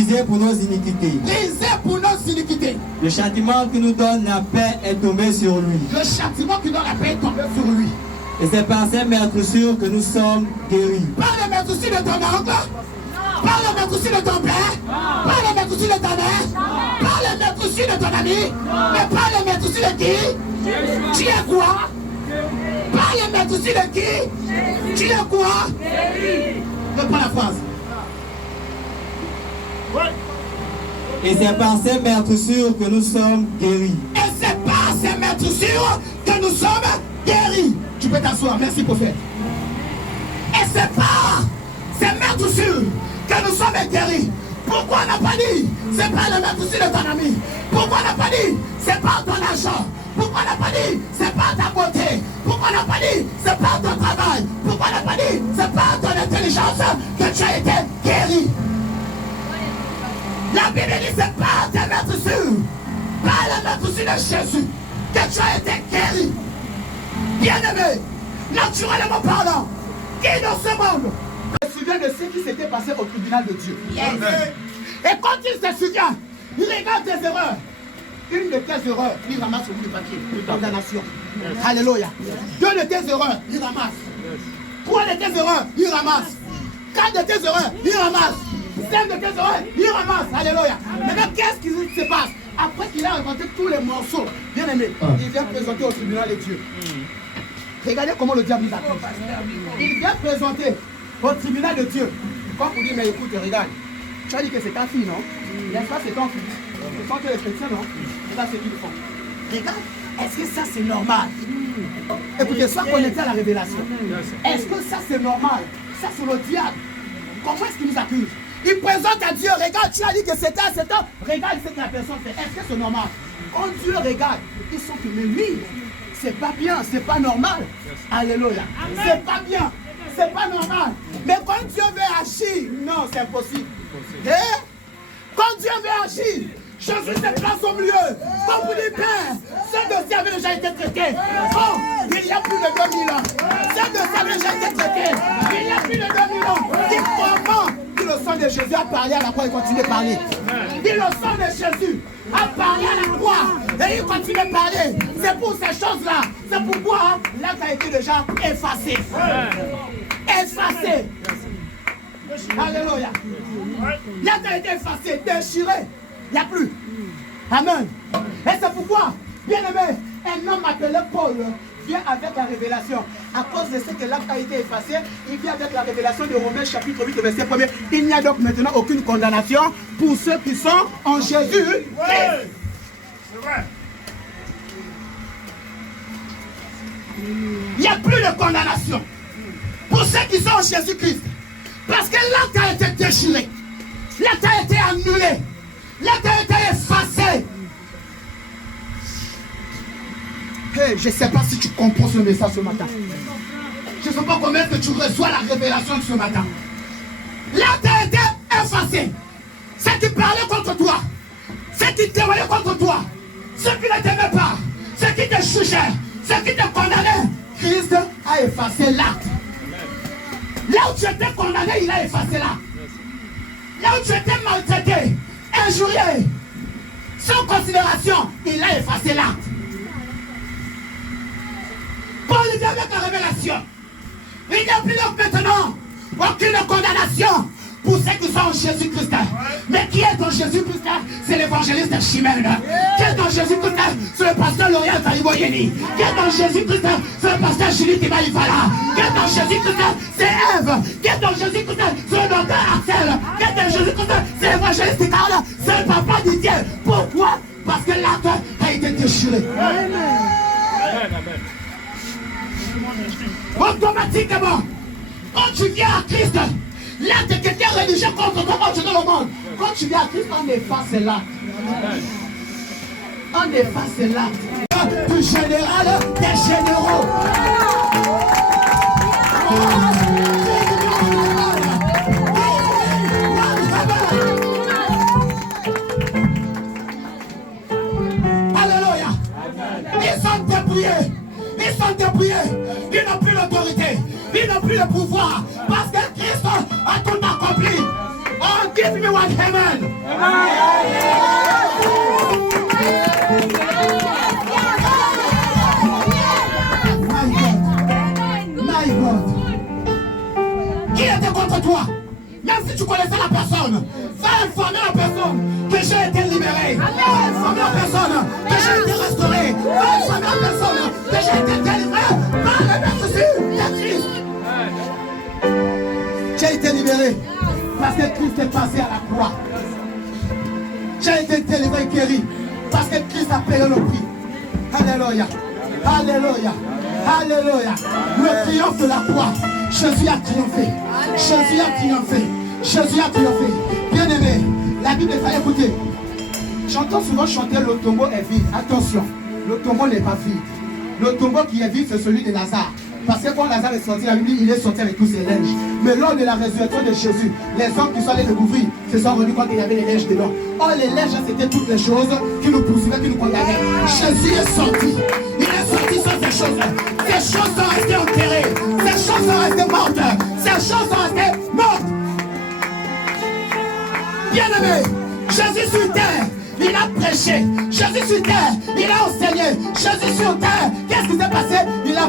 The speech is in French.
Brisé pour nos iniquités. Brisé pour nos iniquités. Le châtiment qui nous donne la paix est tombé sur lui. Le châtiment qui nous donne la paix est tombé sur lui. Et c'est par ces meurtrissures que nous sommes guéris. Par les meurtrissures de ton oncle, par les meurtrissures de ton père, par les meurtrissures de ta mère, par les meurtrissures de ton ami, mais par les meurtrissures de qui? Tu es quoi? Par les meurtrissures de qui? Tu es quoi? Reprends la phrase. Et c'est par ces meurtrissures que nous sommes guéris. Et c'est par ces meurtrissures que nous sommes guéris. Tu peux t'asseoir, merci prophète. Et c'est par ces meurtrissures que nous sommes guéris. Pourquoi on n'a pas dit c'est par les meurtrissures de ton ami? Pourquoi on n'a pas dit c'est par ton argent? Pourquoi on n'a pas dit c'est par ta beauté? Pourquoi on n'a pas dit c'est par ton travail? Pourquoi on n'a pas dit c'est par ton intelligence que tu as été guéri? La Bible dit c'est par tes meurtrissures, par la meurtrissure de Jésus, que tu as été guéri. Bien-aimé, naturellement parlant, qui dans ce monde se souvient de ce qui s'était passé au tribunal de Dieu? Yes. Et quand il se souvient, il regarde tes erreurs. Une de tes erreurs, il ramasse au bout du papier, de condamnation. Yes. Alléluia. Yes. Deux de tes erreurs, il ramasse. Trois de tes erreurs, il ramasse. Quatre de tes erreurs, il ramasse. 5 de tes erreurs, il ramasse. Alléluia. Maintenant, qu'est-ce qui se passe? Après qu'il a inventé tous les morceaux, bien aimé, il vient présenter au tribunal de Dieu. Regardez comment le diable nous accuse. Il vient présenter au tribunal de Dieu. Quand vous dites, mais écoute, regarde, tu as dit que c'est ta fille, non? N'est-ce pas, c'est ton fils? Ce sont que les chrétiens, non? C'est ça ce qu'ils font. Regarde, est-ce que ça c'est normal? Écoutez, soit connecté à la révélation. Est-ce que ça c'est normal? Ça c'est le diable. Comment est-ce qu'il nous accuse? Il présente à Dieu, regarde, tu as dit que c'est un, regarde ce que la personne fait. Est-ce que c'est normal? Quand Dieu regarde, ils sont que lui, c'est pas bien, c'est pas normal. Alléluia. C'est pas bien, c'est pas normal. Mais quand Dieu veut agir, non, c'est impossible. Et quand Dieu veut agir, Jésus se place au milieu. Quand vous dites, Père, ce dossier avait déjà été traité. Oh, il y a plus de 2000 ans. Ce dossier avait déjà été traité. Il y a plus de 2000 ans. Dis comment le sang de Jésus a parlé à la croix et continue de parler. Dit le sang de Jésus a parlé à la croix et il continue de parler. C'est pour ces choses-là. C'est pourquoi l'acte a été déjà effacé. Effacé. Alléluia. L'acte a été effacé, déchiré. Il n'y a plus. Amen. Et c'est pourquoi, bien aimé, un homme appelé Paul vient avec la révélation. À cause de ce que l'acte a été effacé, il vient avec la révélation de Romains chapitre 8, verset 1er. Il n'y a donc maintenant aucune condamnation pour ceux qui sont en Jésus. Ouais. C'est vrai. Il n'y a plus de condamnation pour ceux qui sont en Jésus-Christ. Parce que l'acte a été déchiré. L'acte a été annulé. L'acte a été effacé. Hey, je ne sais pas si tu comprends ce message ce matin. Je ne sais pas comment que tu reçois la révélation de ce matin. L'acte a été effacé. Ceux qui parlaient contre toi, ceux qui témoignaient contre toi, ceux qui ne t'aimaient pas, ceux qui te jugeaient, ceux qui te condamnaient, Christ a effacé l'acte. Là où tu étais condamné, il a effacé l'acte. Là où tu étais maltraité, injurié, sans considération, il a effacé l'acte. Paul vient avec la révélation. Il n'y a plus donc maintenant aucune condamnation pour ceux qui sont en Jésus-Christ. Mais qui est en Jésus-Christ? C'est l'évangéliste Chimène. Qui est en Jésus-Christ? C'est le pasteur Lauriel Tariboyeni. Qui est en Jésus-Christ? C'est le pasteur Julie Timaïfala. Qui est en Jésus-Christ? C'est Ève. Qui est en Jésus-Christ? C'est le docteur Axel. Qui est en Jésus-Christ? C'est l'évangéliste Carla. C'est le papa Didier. Pourquoi? Parce que l'acte a été déchiré. Amen. Automatiquement, quand tu viens à Christ, l'acte qui était rédigé contre toi quand tu es dans le monde, quand tu viens à Christ, on efface l'acte. On efface l'acte. Du général des généraux. Alléluia. Ils sont débrouillés. Ils sont débrouillés. Ils n'ont plus l'autorité. Ils n'ont plus le pouvoir. Parce que Christ a tout accompli. Oh, give me one amen. My God. Qui était contre toi? Même si tu connaissais la personne, va informer la personne que j'ai été libéré. Va informer la personne que j'ai été restauré. Va informer la personne que j'ai été délivré par le Messie de Christ. Tu as été libéré parce que Christ est passé à la croix. Tu as été délivré et guéri parce que Christ a payé le prix. Alléluia. Alléluia. Alléluia. Le triomphe de la croix. Jésus a triomphé. Jésus a triomphé. Jésus a triomphé. Bien aimé, la Bible est écoutez. J'entends souvent chanter le tombeau est vide. Attention, le tombeau n'est pas vide. Le tombeau qui est vide, c'est celui de Lazare. Parce que quand Lazare est sorti, la Bible dit il est sorti avec tous ses linges. Mais lors de la résurrection de Jésus, les hommes qui sont allés le couvrir se sont rendus compte qu'il y avait les linges dedans. Or, les linges, c'était toutes les choses qui nous poursuivaient, qui nous condamnaient. Jésus est sorti. Il est sorti sur ces choses. Ces choses sont restées enterrées. Ces choses sont restées mortes. Ces choses sont restées mortes. Bien-aimé, Jésus sur terre, il a prêché. Jésus sur terre, il a enseigné. Jésus sur terre, qu'est-ce qui s'est passé? Il a